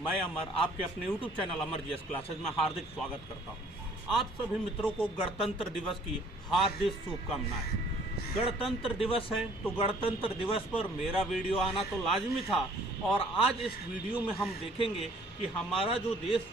मैं अमर आपके अपने YouTube चैनल अमर जीएस क्लासेज में हार्दिक स्वागत करता हूं। आप सभी मित्रों को गणतंत्र दिवस की हार्दिक शुभकामनाएं। गणतंत्र दिवस है तो गणतंत्र दिवस पर मेरा वीडियो आना तो लाजमी था और आज इस वीडियो में हम देखेंगे कि हमारा जो देश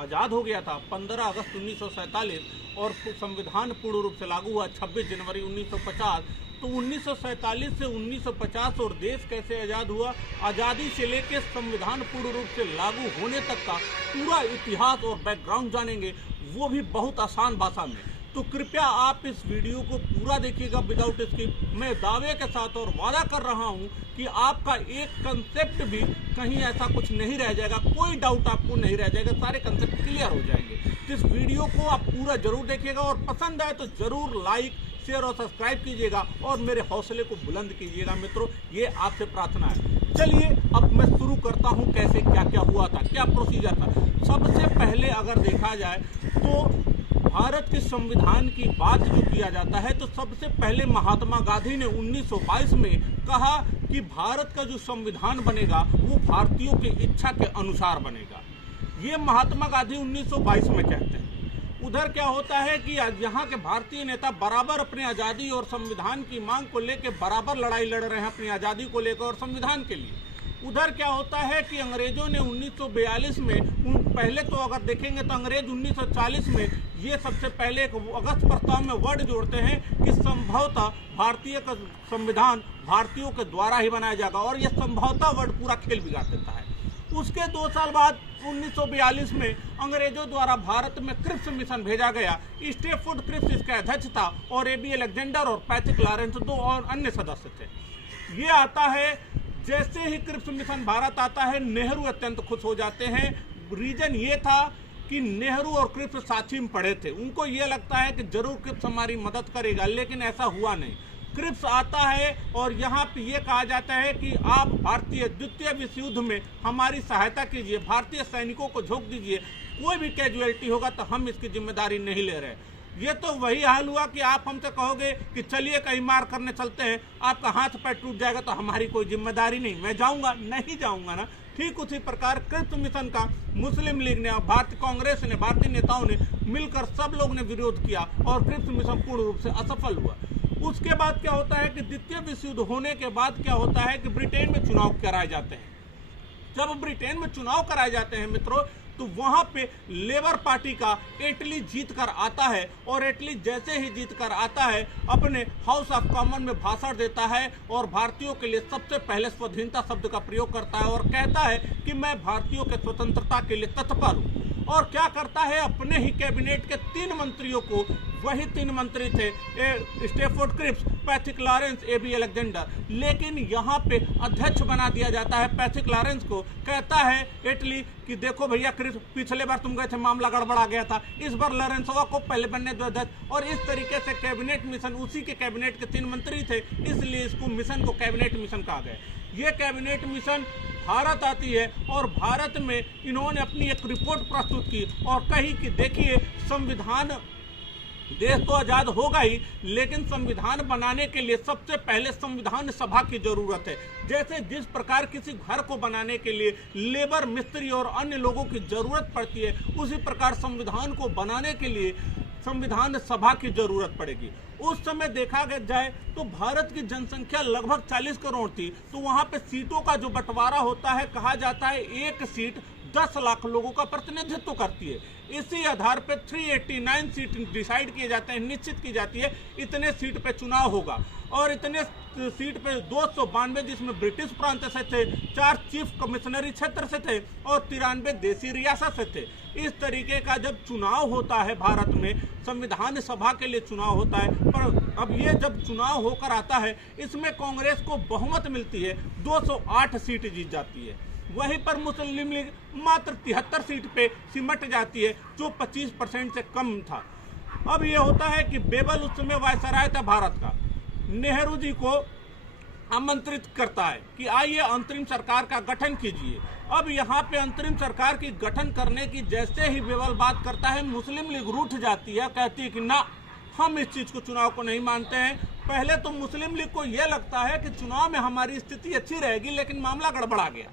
आज़ाद हो गया था 15 अगस्त 1947 और संविधान पूर्ण रूप से लागू हुआ 26 जनवरी 1950, तो 1947 से 1950 और देश कैसे आज़ाद हुआ, आज़ादी से लेकर संविधान पूर्ण रूप से लागू होने तक का पूरा इतिहास और बैकग्राउंड जानेंगे, वो भी बहुत आसान भाषा में। तो कृपया आप इस वीडियो को पूरा देखिएगा विदाउट स्किप। मैं दावे के साथ और वादा कर रहा हूं कि आपका एक कंसेप्ट भी कहीं ऐसा कुछ नहीं रह जाएगा, कोई डाउट आपको नहीं रह जाएगा, सारे कंसेप्ट क्लियर हो जाएंगे। तो इस वीडियो को आप पूरा जरूर देखिएगा और पसंद आए तो जरूर लाइक, शेयर और सब्सक्राइब कीजिएगा और मेरे हौसले को बुलंद कीजिएगा मित्रों, ये आपसे प्रार्थना है। चलिए अब मैं शुरू करता हूं कैसे क्या क्या हुआ था, क्या प्रोसीजर था। सबसे पहले अगर देखा जाए तो भारत के संविधान की बात जो किया जाता है तो सबसे पहले महात्मा गांधी ने 1922 में कहा कि भारत का जो संविधान बनेगा वो भारतीयों की इच्छा के अनुसार बनेगा। ये महात्मा गांधी 1922 में कहते हैं। उधर क्या होता है कि यहाँ के भारतीय नेता बराबर अपनी आज़ादी और संविधान की मांग को लेकर बराबर लड़ाई लड़ रहे हैं, अपनी आज़ादी को लेकर और संविधान के लिए। उधर क्या होता है कि अंग्रेजों ने 1942 में, पहले तो अगर देखेंगे तो अंग्रेज 1940 में ये सबसे पहले एक अगस्त प्रस्ताव में वर्ड जोड़ते हैं कि संभवतः भारतीय का संविधान भारतीयों के द्वारा ही बनाया जाएगा, और यह संभवतः वर्ड पूरा खेल बिगाड़ देता है। उसके 2 साल बाद 1942 में अंग्रेजों द्वारा भारत में क्रिप्स मिशन भेजा गया। स्टैफोर्ड क्रिप्स इसका अध्यक्ष था और ए बी अलेक्जेंडर और पैट्रिक लॉरेंस 2 और अन्य सदस्य थे। ये आता है, जैसे ही क्रिप्स मिशन भारत आता है नेहरू अत्यंत खुश हो जाते हैं। रीजन ये था कि नेहरू और क्रिप्स साथी में पढ़े थे, उनको ये लगता है कि जरूर क्रिप्स हमारी मदद करेगा, लेकिन ऐसा हुआ नहीं। क्रिप्स आता है और यहाँ पे ये कहा जाता है कि आप भारतीय द्वितीय विश्व युद्ध में हमारी सहायता कीजिए, भारतीय सैनिकों को झोंक दीजिए, कोई भी कैजुअलिटी होगा तो हम इसकी जिम्मेदारी नहीं ले रहे। ये तो वही हाल हुआ कि आप हमसे कहोगे कि चलिए कहीं मार करने चलते हैं, आपका हाथ पैर टूट जाएगा तो हमारी कोई जिम्मेदारी नहीं, मैं जाऊंगा नहीं जाऊंगा ना। ठीक उसी प्रकार क्रिप्स मिशन का मुस्लिम लीग ने, भारतीय कांग्रेस ने, भारतीय नेताओं ने मिलकर सब लोग ने विरोध किया और क्रिप्स मिशन पूर्ण रूप से असफल हुआ। उसके बाद क्या होता है कि द्वितीय विश्व युद्ध होने के बाद क्या होता है कि ब्रिटेन में चुनाव कराए जाते हैं। जब ब्रिटेन में चुनाव कराए जाते हैं मित्रों, तो वहां पे लेबर पार्टी का एटली जीत कर आता है और एटली जैसे ही जीत कर आता है अपने हाउस ऑफ कॉमन में भाषण देता है और भारतीयों के लिए सबसे पहले स्वाधीनता शब्द का प्रयोग करता है और कहता है कि मैं भारतीयों के स्वतंत्रता के लिए तत्पर हूँ। और क्या करता है, अपने ही कैबिनेट के 3 मंत्रियों को, वही 3 मंत्री थे Stafford Cripps, Patrick Lawrence, A B Alexander, लेकिन यहाँ पे अध्यक्ष बना दिया जाता है पैट्रिक लॉरेंस को। कहता है इटली कि देखो भैया क्रिप्स, पिछले बार तुम गए थे मामला गड़बड़ा गया था, इस बार लॉरेंसोवा को पहले बनने दो अध्यक्ष। और इस तरीके से कैबिनेट मिशन, उसी के कैबिनेट के 3 मंत्री थे, इसलिए इसको मिशन को कैबिनेट मिशन कहा गया। ये कैबिनेट मिशन भारत आती है और भारत में इन्होंने अपनी एक रिपोर्ट प्रस्तुत की और कही कि देखिए संविधान, देश तो आज़ाद होगा ही, लेकिन संविधान बनाने के लिए सबसे पहले संविधान सभा की जरूरत है। जैसे जिस प्रकार किसी घर को बनाने के लिए लेबर, मिस्त्री और अन्य लोगों की जरूरत पड़ती है, उसी प्रकार संविधान को बनाने के लिए संविधान सभा की जरूरत पड़ेगी। उस समय देखा जाए तो भारत की जनसंख्या लगभग 40 करोड़ थी, तो वहां पे सीटों का जो बंटवारा होता है, कहा जाता है एक सीट 10 लाख लोगों का प्रतिनिधित्व करती है। इसी आधार पर 389 सीट डिसाइड किए जाते हैं, निश्चित की जाती है इतने सीट पे चुनाव होगा। और इतने सीट पे 292 जिसमें ब्रिटिश प्रांत से थे, 4 चीफ कमिश्नरी क्षेत्र से थे और 93 देसी रियासत से थे। इस तरीके का जब चुनाव होता है भारत में, संविधान सभा के लिए चुनाव होता है, पर अब ये जब चुनाव होकर आता है इसमें कांग्रेस को बहुमत मिलती है, 208 सीट जीत जाती है। वहीं पर मुस्लिम लीग मात्र 73 सीट पे सिमट जाती है, जो 25% से कम था। अब ये होता है कि बेबल उस समय वायसराय था भारत का, नेहरू जी को आमंत्रित करता है कि आइए अंतरिम सरकार का गठन कीजिए। अब यहाँ पे अंतरिम सरकार की गठन करने की जैसे ही बेबल बात करता है, मुस्लिम लीग रूठ जाती है, कहती है कि ना, हम इस चीज को, चुनाव को नहीं मानते हैं। पहले तो मुस्लिम लीग को यह लगता है कि चुनाव में हमारी स्थिति अच्छी रहेगी, लेकिन मामला गड़बड़ा गया।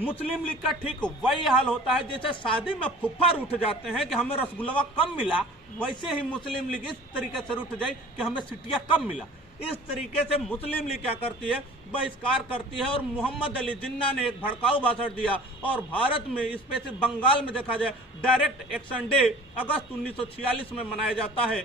मुस्लिम लीग का ठीक वही हाल होता है जैसे शादी में फुफ्फार उठ जाते हैं कि हमें रसगुल्ला कम मिला, वैसे ही मुस्लिम लीग इस तरीके से उठ जाए कि हमें सीटियां कम मिला। इस तरीके से मुस्लिम लीग क्या करती है, बहिष्कार करती है। और मोहम्मद अली जिन्ना ने एक भड़काऊ भाषण दिया और भारत में स्पेशली बंगाल में देखा जाए डायरेक्ट एक्शन डे अगस्त 1946 में मनाया जाता है।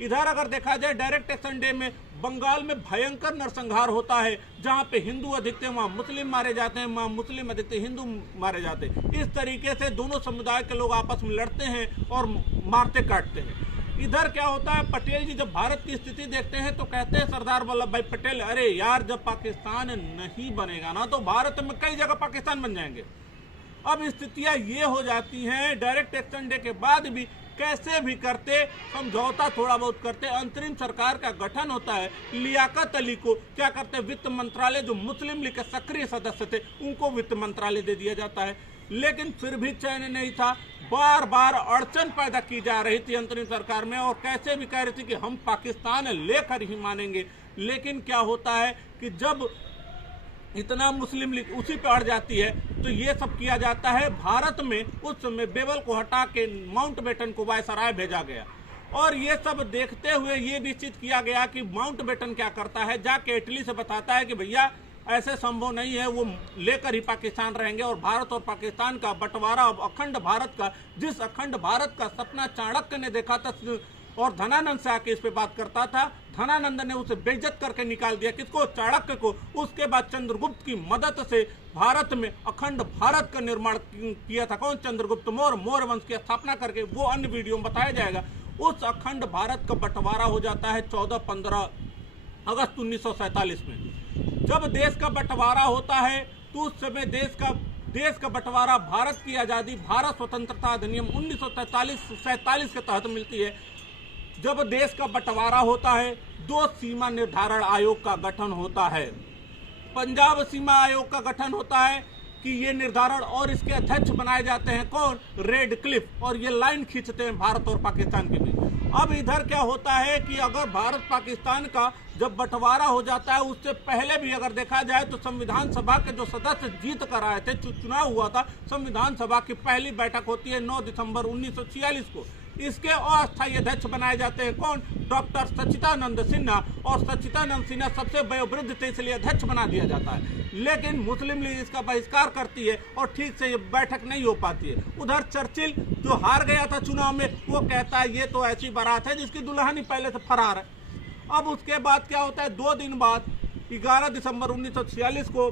इधर अगर देखा जाए डायरेक्ट एक्शन डे में बंगाल में भयंकर नरसंहार होता है, जहां पे हिंदू अधिक थे वहां मुस्लिम मारे जाते हैं, वहां मुस्लिम अधिक थे हिंदू मारे जाते हैं। इस तरीके से दोनों समुदाय के लोग आपस में लड़ते हैं और मारते काटते हैं। इधर क्या होता है, पटेल जी जब भारत की स्थिति देखते हैं तो कहते हैं सरदार वल्लभ भाई पटेल, अरे यार जब पाकिस्तान नहीं बनेगा ना तो भारत में कई जगह पाकिस्तान बन जाएंगे। अब स्थितियां ये हो जाती हैं, डायरेक्ट एक्शन डे के बाद भी कैसे भी करते समझौता थोड़ा बहुत करते, अंतरिम सरकार का गठन होता है। लियाकत अली को क्या करते, वित्त मंत्रालय, जो मुस्लिम लीग के सक्रिय सदस्य थे उनको वित्त मंत्रालय दे दिया जाता है। लेकिन फिर भी चैन नहीं था, बार बार अड़चन पैदा की जा रही थी अंतरिम सरकार में और कैसे भी कह रही थी कि हम पाकिस्तान लेकर ही मानेंगे। लेकिन क्या होता है कि जब इतना मुस्लिम लीग उसी पे अड़ जाती है तो ये सब किया जाता है। भारत में उस समय बेबल को हटा के माउंटबेटन को वायसराय भेजा गया और ये सब देखते हुए ये निश्चित किया गया कि माउंटबेटन क्या करता है, जाके इटली से बताता है कि भैया ऐसे संभव नहीं है, वो लेकर ही पाकिस्तान रहेंगे और भारत और पाकिस्तान का बंटवारा, अखंड भारत का, जिस अखंड भारत का सपना चाणक्य ने देखा था और धनानंद से आके इस पे बात करता था, धनानंद ने उसे बेइज्जत करके निकाल दिया, किसको, चाणक्य को। उसके बाद चंद्रगुप्त की मदद से भारत में अखंड भारत का निर्माण किया था। कौन, चंद्रगुप्त मौर्य, मौर्य वंश की स्थापना करके, वो अन्य वीडियो में बताया जाएगा। उस अखंड भारत का बंटवारा हो जाता है 14-15 अगस्त 1947 में। जब देश का बंटवारा होता है तो उस समय देश का बंटवारा, भारत की आजादी, भारत स्वतंत्रता अधिनियम 1947 के तहत मिलती है। जब देश का बंटवारा होता है, 2 सीमा निर्धारण आयोग का गठन होता है। पंजाब सीमा आयोग का गठन होता है कि ये निर्धारण, और इसके अध्यक्ष बनाए जाते हैं कौन, रेडक्लिफ, और ये लाइन खींचते हैं भारत और पाकिस्तान के बीच। अब इधर क्या होता है कि अगर भारत पाकिस्तान का जब बंटवारा हो जाता है, उससे पहले भी अगर देखा जाए तो संविधान सभा के जो सदस्य जीत कर आए थे, चुनाव हुआ था, संविधान सभा की पहली बैठक होती है 9 दिसंबर 1946 को। इसके अस्थायी अध्यक्ष बनाए जाते हैं कौन, डॉक्टर सच्चिदानंद सिन्हा, और सच्चिदानंद सिन्हा सबसे वयोवृद्ध थे इसलिए अध्यक्ष बना दिया जाता है। लेकिन मुस्लिम लीग इसका बहिष्कार करती है और ठीक से ये बैठक नहीं हो पाती है। उधर चर्चिल जो हार गया था चुनाव में, वो कहता है ये तो ऐसी बारात है जिसकी दुल्हन ही पहले से फरार है। अब उसके बाद क्या होता है, 2 दिन बाद 11 दिसंबर 1946 को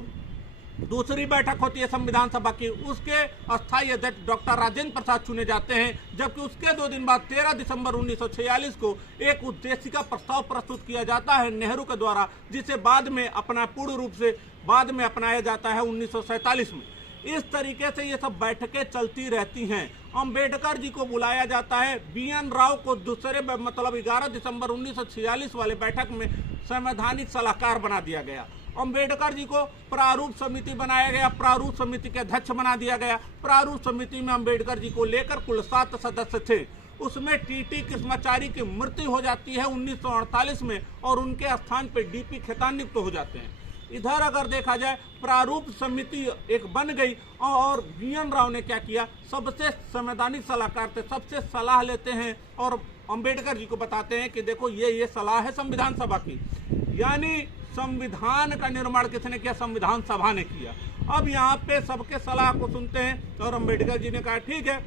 दूसरी बैठक होती है संविधान सभा की। उसके अस्थायी अध्यक्ष डॉक्टर राजेंद्र प्रसाद चुने जाते हैं, जबकि उसके 2 दिन बाद 13 दिसंबर 1946 को एक उद्देशिका प्रस्ताव प्रस्तुत किया जाता है नेहरू के द्वारा, जिसे बाद में पूर्ण रूप से बाद में अपनाया जाता है 1947 में। इस तरीके से ये सब बैठकें चलती रहती हैं। अंबेडकर जी को बुलाया जाता है, BN राव को दूसरे 11 दिसंबर 1946 वाले बैठक में संवैधानिक सलाहकार बना दिया गया। अंबेडकर जी को प्रारूप समिति बनाया गया, प्रारूप समिति के अध्यक्ष बना दिया गया। प्रारूप समिति में अंबेडकर जी को लेकर कुल 7 सदस्य थे। उसमें TT कृष्णाचारी की मृत्यु हो जाती है 1948 में और उनके स्थान पर DP खेतान नियुक्त हो जाते हैं। इधर अगर देखा जाए प्रारूप समिति एक बन गई और BN राव ने क्या किया, सबसे संवैधानिक सलाहकार थे, सबसे सलाह लेते हैं और अंबेडकर जी को बताते हैं कि देखो ये सलाह है संविधान सभा की। यानी संविधान का निर्माण किसने किया, संविधान सभा ने किया। अब यहाँ पे सबके सलाह को सुनते हैं और अंबेडकर जी ने कहा ठीक है।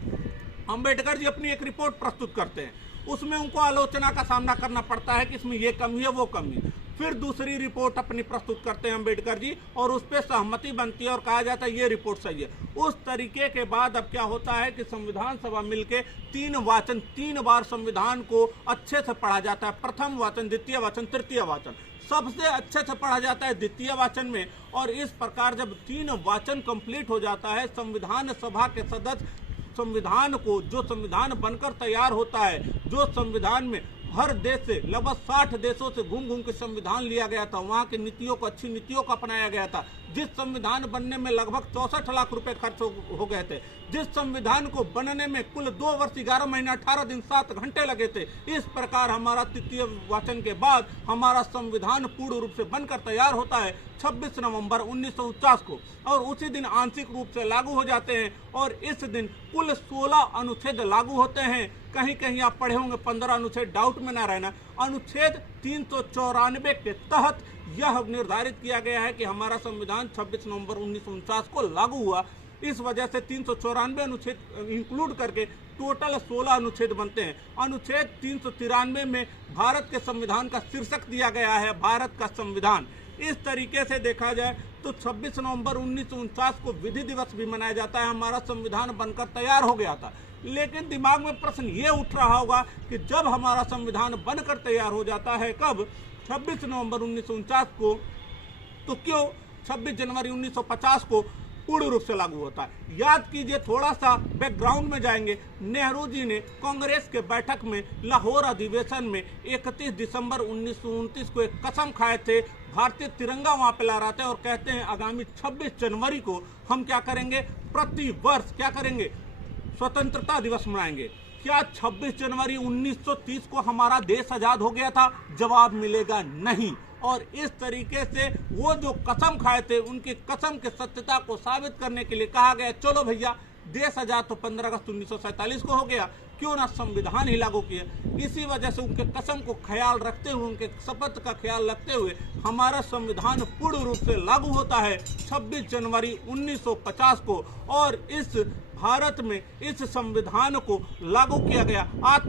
अंबेडकर जी अपनी एक रिपोर्ट प्रस्तुत करते हैं, उसमें उनको आलोचना का सामना करना पड़ता है कि इसमें ये कमी है वो कमी है। फिर दूसरी रिपोर्ट अपनी प्रस्तुत करते हैं अंबेडकर जी और उस पर सहमति बनती है और कहा जाता है ये रिपोर्ट सही है। उस तरीके के बाद अब क्या होता है कि संविधान सभा मिलके 3 बार संविधान को अच्छे से पढ़ा जाता है। प्रथम वाचन, द्वितीय वाचन, तृतीय वाचन, सबसे अच्छे से पढ़ा जाता है द्वितीय वाचन में। और इस प्रकार जब 3 वाचन कंप्लीट हो जाता है, संविधान सभा के सदस्य संविधान को, जो संविधान बनकर तैयार होता है, जो संविधान में हर देश से लगभग 60 देशों से घूम घूम के संविधान लिया गया था। वहाँ की नीतियों को, अच्छी नीतियों को अपनाया गया था। जिस संविधान बनने में लगभग 64 लाख रुपए खर्च हो गए थे, जिस संविधान को बनने में कुल 2 वर्ष 11 महीने 18 दिन 7 घंटे लगे थे, इस प्रकार हमारा तृतीय वाचन के बाद हमारा संविधान पूर्ण रूप से बनकर तैयार होता है 26 नवंबर 1949 को, और उसी दिन आंशिक रूप से लागू हो जाते हैं। और इस दिन कुल 16 अनुच्छेद लागू होते हैं। कहीं कहीं आप पढ़े होंगे 15 अनुच्छेद, डाउट में ना रहना। अनुच्छेद 394 के तहत यह निर्धारित किया गया है कि हमारा संविधान 26 नवंबर 1949 को लागू हुआ। इस वजह से 394 अनुच्छेद इंक्लूड करके टोटल 16 अनुच्छेद बनते हैं। अनुच्छेद 393 में भारत के संविधान का शीर्षक दिया गया है भारत का संविधान। इस तरीके से देखा जाए तो 26 नवंबर 1949 को विधि दिवस भी मनाया जाता है। हमारा संविधान बनकर तैयार हो गया था। लेकिन दिमाग में प्रश्न ये उठ रहा होगा कि जब हमारा संविधान बनकर तैयार हो जाता है कब, 26 नवंबर 1949 को, तो क्यों 26 जनवरी 1950 को पूर्ण रूप से लागू होता है? याद कीजिए, थोड़ा सा बैकग्राउंड में जाएंगे। नेहरू जी ने कांग्रेस के बैठक में लाहौर अधिवेशन में 31 दिसंबर 1929 को एक कसम खाए थे। भारतीय तिरंगा वहां पे लहराते हैं और कहते हैं आगामी 26 जनवरी को हम क्या करेंगे, प्रति वर्ष क्या करेंगे, स्वतंत्रता दिवस मनाएंगे। क्या 26 जनवरी 1930 को हमारा देश आजाद हो गया था? जवाब मिलेगा नहीं। और इस तरीके से वो जो कसम खाए थे, उनकी कसम की सत्यता को साबित करने के लिए कहा गया चलो भैया, देश आजाद तो 15 अगस्त 1947 को हो गया, क्यों ना संविधान ही लागू किया। इसी वजह से उनके कसम को ख्याल रखते हुए, उनके शपथ का ख्याल रखते हुए हमारा संविधान पूर्ण रूप से लागू होता है 26 जनवरी 1950 को। और इस भारत में इस संविधान को लागू किया गया,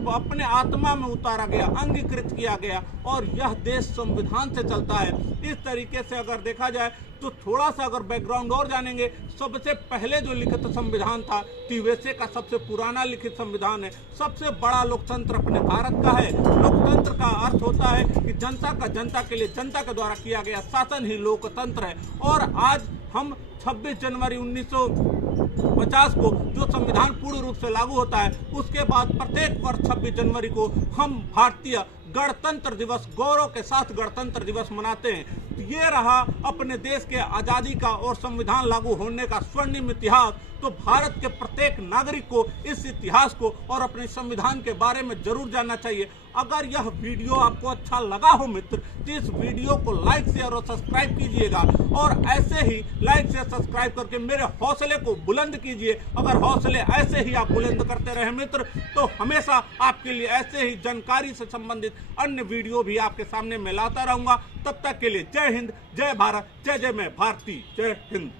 अपने आत्मा में उतारा गया, अंगीकृत किया गया, और यह देश संविधान से चलता है। इस तरीके से अगर देखा जाए तो थोड़ा सा अगर बैकग्राउंड और जानेंगे, सबसे पहले जो लिखित संविधान था यूएसए का सबसे पुराना लिखित संविधान है। सबसे बड़ा लोकतंत्र अपने भारत का है। लोकतंत्र का अर्थ होता है कि जनता का जनता के लिए, जनता के द्वारा किया गया शासन ही लोकतंत्र है। और आज हम 26 जनवरी 1950 को जो संविधान पूर्ण रूप से लागू होता है, उसके बाद प्रत्येक वर्ष 26 जनवरी को हम भारतीय गणतंत्र दिवस, गौरव के साथ गणतंत्र दिवस मनाते हैं। ये रहा अपने देश के आज़ादी का और संविधान लागू होने का स्वर्णिम इतिहास। तो भारत के प्रत्येक नागरिक को इस इतिहास को और अपने संविधान के बारे में जरूर जानना चाहिए। अगर यह वीडियो आपको अच्छा लगा हो मित्र, तो इस वीडियो को लाइक, शेयर और सब्सक्राइब कीजिएगा। और ऐसे ही लाइक, शेयर, सब्सक्राइब करके मेरे हौसले को बुलंद कीजिए। अगर हौसले ऐसे ही आप बुलंद करते रहे मित्र, तो हमेशा आपके लिए ऐसे ही जानकारी से संबंधित अन्य वीडियो भी आपके सामने मैं लाता रहूंगा। तब तक के लिए जय हिंद, जय भारत, जय जय मैं भारती, जय हिंद।